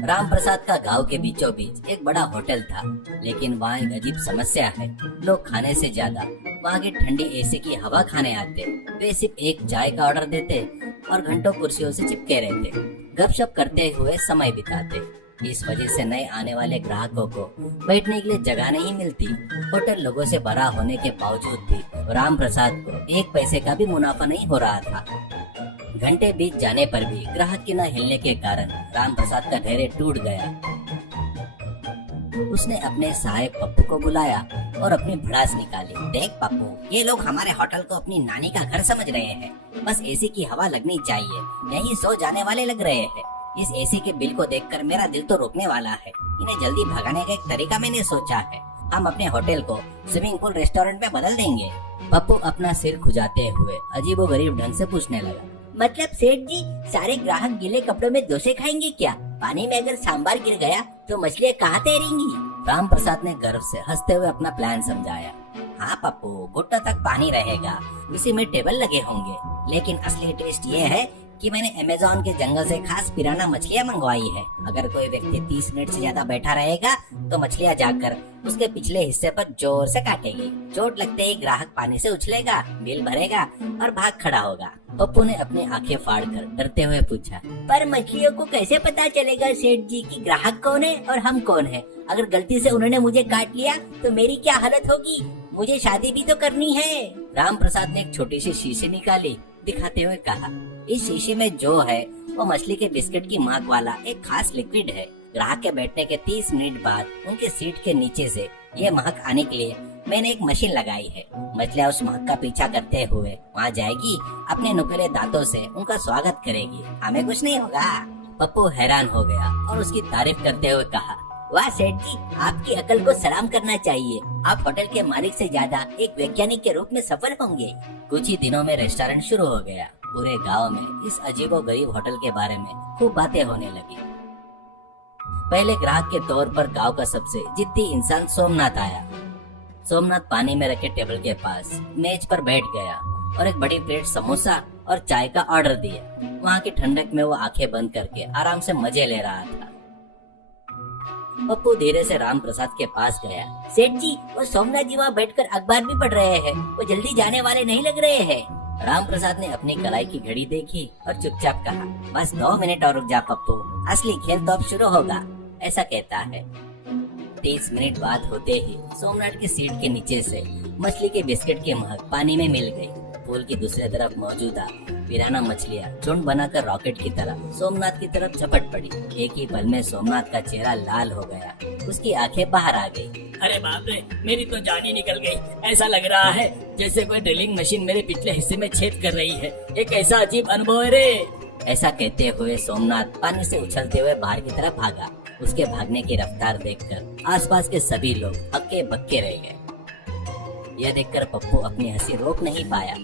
राम प्रसाद का गांव के बीचों बीच एक बड़ा होटल था, लेकिन वहाँ एक अजीब समस्या है। लोग खाने से ज्यादा वहाँ की ठंडी एसी की हवा खाने आते। वे सिर्फ एक चाय का ऑर्डर देते और घंटों कुर्सियों से चिपके रहते, गपशप करते हुए समय बिताते। इस वजह से नए आने वाले ग्राहकों को बैठने के लिए जगह नहीं मिलती। होटल लोगों से भरा होने के बावजूद भी राम प्रसाद को एक पैसे का भी मुनाफा नहीं हो रहा था। घंटे बीत जाने पर भी ग्राहक के न हिलने के कारण राम प्रसाद का धैर्य टूट गया। उसने अपने सहायक पप्पू को बुलाया और अपनी भड़ास निकाली। देख पप्पू, ये लोग हमारे होटल को अपनी नानी का घर समझ रहे हैं। बस एसी की हवा लगनी चाहिए, यही सो जाने वाले लग रहे हैं। इस एसी के बिल को देखकर मेरा दिल तो रुकने वाला है। इन्हें जल्दी भगाने का एक तरीका मैंने सोचा है। हम अपने होटल को स्विमिंग पूल रेस्टोरेंट में बदल देंगे। पप्पू अपना सिर खुजाते हुए अजीबोगरीब ढंग से पूछने लगा, मतलब सेठ जी, सारे ग्राहक गीले कपड़ों में डोसे खाएंगे क्या? पानी में अगर सांभर गिर गया तो मछलियाँ कहाँ तैरेंगी? राम प्रसाद ने गर्व से हंसते हुए अपना प्लान समझाया। हाँ पप्पू, घुटनों तक पानी रहेगा, उसी में टेबल लगे होंगे। लेकिन असली ट्विस्ट ये है कि मैंने अमेज़न के जंगल से खास पिराना मछलियाँ मंगवाई है। अगर कोई व्यक्ति 30 मिनट से ज्यादा बैठा रहेगा तो मछलियाँ जाकर उसके पिछले हिस्से पर जोर से काटेगी। चोट लगते ही ग्राहक पानी से उछलेगा, बिल भरेगा और भाग खड़ा होगा। पप्पू ने अपनी आंखें फाड़कर डरते हुए पूछा, पर मछलियों को कैसे पता चलेगा सेठ जी कि ग्राहक कौन है और हम कौन है? अगर गलती से उन्होंने मुझे काट लिया तो मेरी क्या हालत होगी? मुझे शादी भी तो करनी है। राम प्रसाद ने एक छोटी सी शीशी निकाली, दिखाते हुए कहा, इस शीशे में जो है वो मछली के बिस्किट की महक वाला एक खास लिक्विड है। ग्राहक के बैठने के 30 मिनट बाद उनके सीट के नीचे से ये महक आने के लिए मैंने एक मशीन लगाई है। मछलियाँ उस महक का पीछा करते हुए वहाँ जाएगी, अपने नुकीले दांतों से उनका स्वागत करेगी। हमें कुछ नहीं होगा। पप्पू हैरान हो गया और उसकी तारीफ करते हुए कहा, वाह सेठ जी, आपकी अकल को सलाम करना चाहिए। आप होटल के मालिक से ज्यादा एक वैज्ञानिक के रूप में सफल होंगे। कुछ ही दिनों में रेस्टोरेंट शुरू हो गया। पूरे गांव में इस अजीबोगरीब होटल के बारे में खूब बातें होने लगी। पहले ग्राहक के तौर पर गांव का सबसे जिद्दी इंसान सोमनाथ आया। सोमनाथ पानी में रखे टेबल के पास मेज पर बैठ गया और एक बड़ी प्लेट समोसा और चाय का ऑर्डर दिया। वहाँ की ठंडक में वो आंखें बंद करके आराम से मजे ले रहा था। पप्पू धीरे से राम प्रसाद के पास गया। सेठ जी, वो सोमनाथ जी वहाँ बैठकर अखबार भी पढ़ रहे हैं। वो जल्दी जाने वाले नहीं लग रहे हैं। राम प्रसाद ने अपनी कलाई की घड़ी देखी और चुपचाप कहा, बस 2 मिनट और रुक जा पप्पू, असली खेल तो अब शुरू होगा। ऐसा कहता है। 30 मिनट बाद होते ही सोमनाथ की सीट के नीचे से मछली के बिस्किट की महक पानी में मिल गई। पुल की दूसरी तरफ मौजूदा पिराना मछलियाँ झुंड बनाकर रॉकेट की तरह सोमनाथ की तरफ झपट पड़ी। एक ही पल में सोमनाथ का चेहरा लाल हो गया, उसकी आंखें बाहर आ गई। अरे बाप रे, मेरी तो जान ही निकल गई। ऐसा लग रहा है जैसे कोई ड्रिलिंग मशीन मेरे पिछले हिस्से में छेद कर रही है। एक कैसा अजीब अनुभव है रे। ऐसा कहते हुए सोमनाथ पानी से उछलते हुए बाहर की तरफ भागा। उसके भागने की रफ्तार देखकर आसपास के सभी लोग हक्के बक्के रह गए। यह देखकर पप्पू अपनी हंसी रोक नहीं पाया।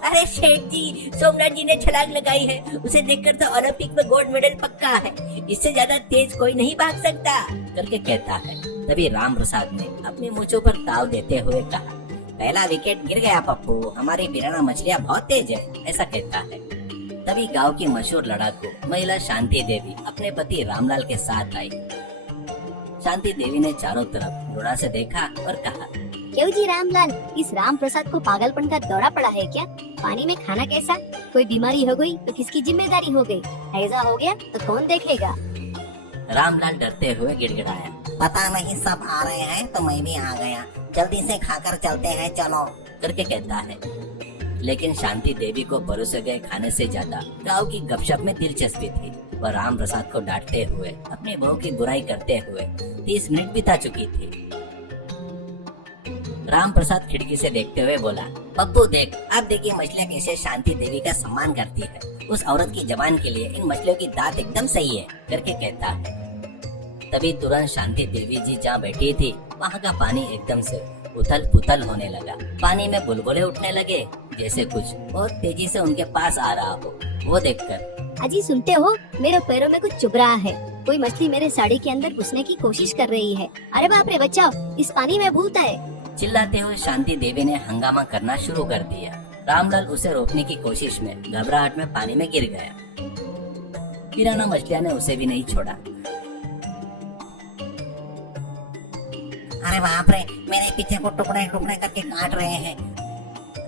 अरे सेठ जी, सोमनाथ जी ने छलांग लगाई है। उसे देखकर तो ओलंपिक में गोल्ड मेडल पक्का है। इससे ज्यादा तेज कोई नहीं भाग सकता करके कहता है। तभी राम प्रसाद ने अपनी मूंछों पर ताव देते हुए कहा, पहला विकेट गिर गया पप्पू, हमारी पिराना मछलियाँ बहुत तेज है। ऐसा कहता है। तभी गांव की मशहूर लड़ाकू महिला शांति देवी अपने पति रामलाल के साथ आई। शांति देवी ने चारों तरफ घृणा से देखा और कहा, क्यों जी रामलाल, इस राम प्रसाद को पागलपन का दौरा पड़ा है क्या? पानी में खाना कैसा? कोई बीमारी हो गई तो किसकी जिम्मेदारी हो गई? ऐसा हो गया तो कौन देखेगा? रामलाल डरते हुए गिड़गिड़ाया, पता नहीं सब आ रहे हैं तो मैं भी आ गया, जल्दी से खाकर चलते हैं चलो करके कहता है। लेकिन शांति देवी को परोसे गए खाने से ज्यादा गाँव की गपशप में दिलचस्पी थी। वह राम प्रसाद को डांटते हुए अपनी बहू की बुराई करते हुए 30 मिनट बिता चुकी थी। राम प्रसाद खिड़की से देखते हुए बोला, पप्पू देख, अब देखिए मछलियाँ कैसे शांति देवी का सम्मान करती है। उस औरत की जबान के लिए इन मछलियों की दांत एकदम सही है करके कहता है। तभी तुरंत शांति देवी जी जहाँ बैठी थी वहाँ का पानी एकदम से उथल पुथल होने लगा। पानी में बुलबुले उठने लगे, जैसे कुछ बहुत तेजी से उनके पास आ रहा हो। वो देखकर, अजी सुनते हो, मेरे पैरों में कुछ चुभ रहा है। कोई मछली मेरे साड़ी के अंदर घुसने की कोशिश कर रही है। अरे बाप रे, बचाओ, इस पानी में भूत है। चिल्लाते हुए शांति देवी ने हंगामा करना शुरू कर दिया। रामलाल उसे रोकने की कोशिश में घबराहट में पानी में गिर गया। पिराना मछलियां ने उसे भी नहीं छोड़ा। अरे बाप रे, मेरे पीछे को टुकड़े टुकड़े करके काट रहे हैं।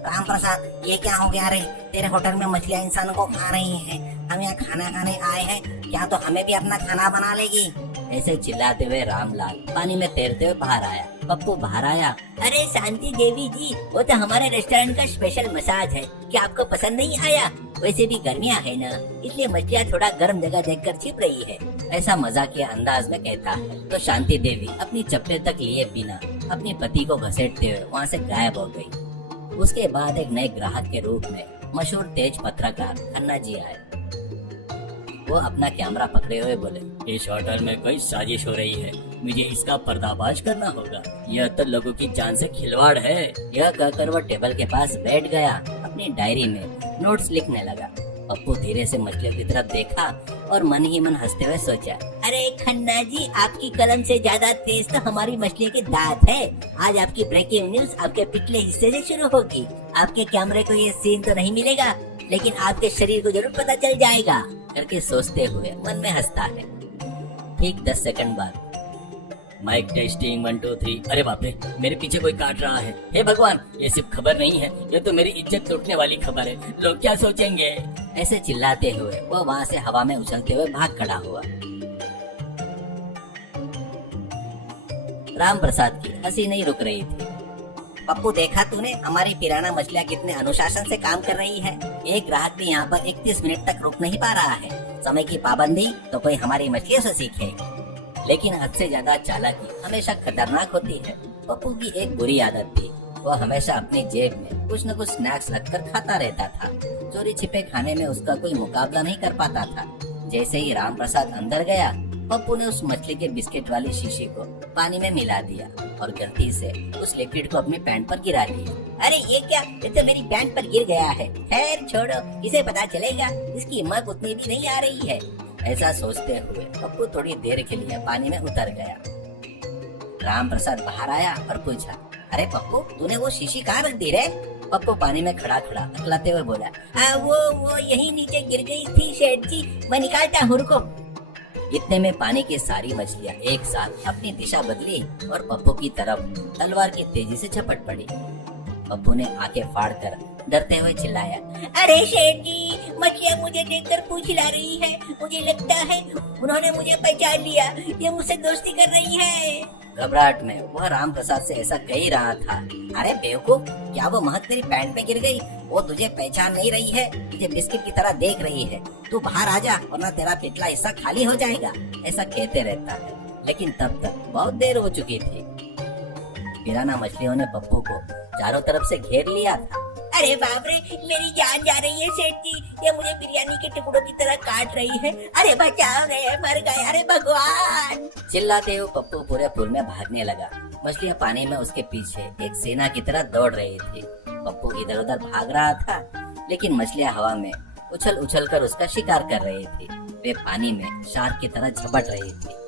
राम प्रसाद, ये क्या हो गया रे? तेरे होटल में मछलियां इंसान को खा रही हैं। हम यहाँ खाना खाने आए हैं, क्या तो हमें भी अपना खाना बना लेगी? ऐसे चिल्लाते हुए रामलाल पानी में तैरते हुए बाहर आया। पप्पू बाहर आया। अरे शांति देवी जी, वो तो हमारे रेस्टोरेंट का स्पेशल मसाज है, क्या आपको पसंद नहीं आया? वैसे भी गर्मियाँ है ना, इसलिए मछलियाँ थोड़ा गर्म जगह देखकर छिप रही है, ऐसा मजाकिया अंदाज में कहता है। तो शांति देवी अपनी चप्पल तक लिए बिना अपने पति को घसीटते हुए वहाँ से गायब हो गई। उसके बाद एक नए ग्राहक के रूप में मशहूर तेज पत्रकार खन्ना जी आए। वो अपना कैमरा पकड़े हुए बोले, इस होटल में कोई साजिश हो रही है, मुझे इसका पर्दाफाश करना होगा। यह तो लोगों की जान से खिलवाड़ है। यह कहकर वो टेबल के पास बैठ गया, अपनी डायरी में नोट्स लिखने लगा। पप्पू धीरे से मछलियों की तरफ देखा और मन ही मन हंसते हुए सोचा, अरे खन्ना जी, आपकी कलम से ज्यादा तेज तो हमारी मछलियों के दांत है। आज आपकी ब्रेकिंग न्यूज आपके पिछले हिस्से से शुरू होगी। आपके कैमरे को ये सीन तो नहीं मिलेगा, लेकिन आपके शरीर को जरूर पता चल जाएगा, करके सोचते हुए मन में हंसता है। ठीक 10 सेकंड बाद, माइक टेस्टिंग 1 2 3। अरे बाप रे, मेरे पीछे कोई काट रहा है। हे भगवान, ये सिर्फ खबर नहीं है, ये तो मेरी इज्जत लूटने वाली खबर है। लोग क्या सोचेंगे? ऐसे चिल्लाते हुए वो वहाँ से हवा में उछलते हुए भाग खड़ा हुआ। राम प्रसाद की हंसी नहीं रुक रही थी। पप्पू, देखा तूने हमारी पिराना मछलियाँ कितने अनुशासन से काम कर रही है। एक ग्राहक भी यहाँ पर 31 मिनट तक रुक नहीं पा रहा है। समय की पाबंदी तो कोई हमारी मछलियों से सीखे। लेकिन हद से ज्यादा चालाकी हमेशा खतरनाक होती है। पप्पू की एक बुरी आदत थी, वो हमेशा अपनी जेब में कुछ न कुछ स्नैक्स रखकर खाता रहता था। चोरी छिपे खाने में उसका कोई मुकाबला नहीं कर पाता था। जैसे ही राम प्रसाद अंदर गया, पप्पू ने उस मछली के बिस्किट वाली शीशी को पानी में मिला दिया और गलती से उस लिक्विड को अपनी पैंट पर गिरा दिया। अरे ये क्या, ये तो मेरी पैंट पर गिर गया है। खैर छोड़ो, इसे पता चलेगा, इसकी हिम्मत उतनी भी नहीं आ रही है। ऐसा सोचते हुए पप्पू थोड़ी देर के लिए पानी में उतर गया। राम प्रसाद बाहर आया और पूछा, अरे पप्पू, तूने वो शीशी कहाँ रख दी रे? पप्पू पानी में खड़ा खड़ा अकलाते हुए बोला, वो यही नीचे गिर गई थी सेठ जी, मैं निकालता हूँ, रुको। इतने में पानी की सारी मछलियाँ एक साथ अपनी दिशा बदली और पप्पू की तरफ तलवार की तेजी से झपट पड़ी। पप्पू ने आंखें फाड़कर डरते हुए चिल्लाया, अरे शेठ जी, मछलियाँ मुझे देखकर पूछ हिला रही है। मुझे लगता है उन्होंने मुझे पहचान लिया, ये मुझसे दोस्ती कर रही है। घबराहट में वह राम प्रसाद से ऐसा कह ही रहा था। अरे बेवकूफ, क्या वो महक तेरी पैंट में गिर गई? वो तुझे पहचान नहीं रही है, तुझे बिस्किट की तरह देख रही है। तू बाहर आ जा, वरना तेरा पिछला हिस्सा खाली हो जाएगा, ऐसा कहते रहता है। लेकिन तब तक बहुत देर हो चुकी थी। पिराना मछलियों ने पप्पू को चारों तरफ से घेर लिया था। अरे बाप रे, मेरी जान जा रही है सेठ जी, ये मुझे बिरयानी के टुकड़ों की तरह काट रही है। अरे बचाओ रे, मर गए, अरे भगवान। चिल्लाते हुए पप्पू पूरे पुल में भागने लगा। मछलियाँ पानी में उसके पीछे एक सेना की तरह दौड़ रही थी। पप्पू इधर उधर भाग रहा था, लेकिन मछलियाँ हवा में उछल उछल कर उसका शिकार कर रही थी। वे पानी में शार्क की तरह झपट रही थी।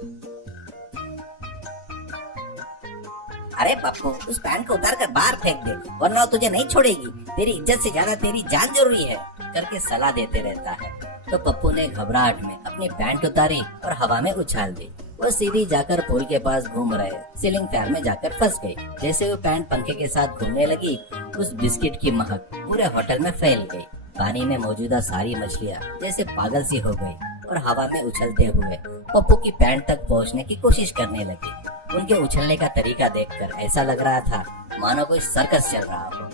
अरे पप्पू, उस पैंट को उतार कर बाहर फेंक दे, वरना तुझे नहीं छोड़ेगी। तेरी इज्जत से ज्यादा तेरी जान जरूरी है, करके सलाह देते रहता है। तो पप्पू ने घबराहट में अपनी पैंट उतारी और हवा में उछाल दी। वो सीधी जाकर पुल के पास घूम रहे सीलिंग फैन में जाकर फंस गई। जैसे वो पैंट पंखे के साथ घूमने लगी, उस बिस्किट की महक पूरे होटल में फैल गई। पानी में मौजूदा सारी मछलियाँ जैसे पागल सी हो गई और हवा में उछलते हुए पप्पू की पैंट तक पहुँचने की कोशिश करने लगी। उनके उछलने का तरीका देखकर ऐसा लग रहा था मानो कोई सर्कस चल रहा हो।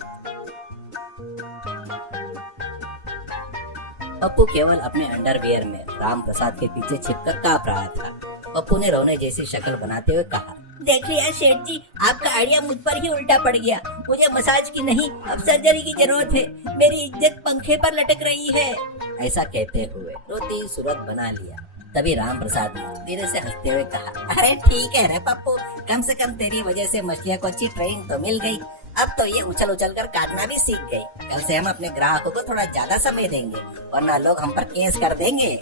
पप्पू केवल अपने अंडरवियर में राम प्रसाद के पीछे छिपकर कांप रहा था। पप्पू ने रोने जैसी शक्ल बनाते हुए कहा, देख लिया सेठ जी, आपका आइडिया मुझ पर ही उल्टा पड़ गया। मुझे मसाज की नहीं, अब सर्जरी की जरूरत है। मेरी इज्जत पंखे पर लटक रही है। ऐसा कहते हुए रोती सूरत बना लिया। तभी राम प्रसाद ने धीरे से हंसते हुए कहा, अरे ठीक है रे पप्पू, कम से कम तेरी वजह से मछलियाँ को अच्छी ट्रेनिंग तो मिल गई। अब तो ये उछल उछल कर काटना भी सीख गई। कल से हम अपने ग्राहकों को थोड़ा ज्यादा समय देंगे, वरना लोग हम पर केस कर देंगे।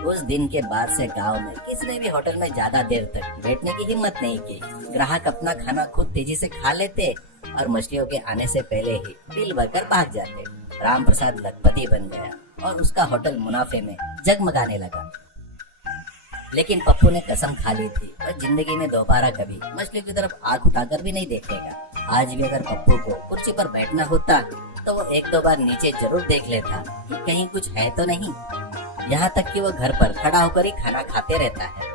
उस दिन के बाद से गांव में किसी ने भी होटल में ज्यादा देर तक बैठने की हिम्मत नहीं की। ग्राहक अपना खाना खुद तेजी से खा लेते और मछलियों के आने से पहले ही बिल भरकर भाग जाते। राम प्रसाद लखपति बन गया। और उसका होटल मुनाफे में जगमगाने लगा। लेकिन पप्पू ने कसम खा ली थी और जिंदगी में दोबारा कभी मछली की तरफ आंख उठाकर भी नहीं देखेगा। आज भी अगर पप्पू को कुर्सी पर बैठना होता तो वो एक दो बार नीचे जरूर देख लेता कि कहीं कुछ है तो नहीं। यहाँ तक कि वो घर पर खड़ा होकर ही खाना खाते रहता है।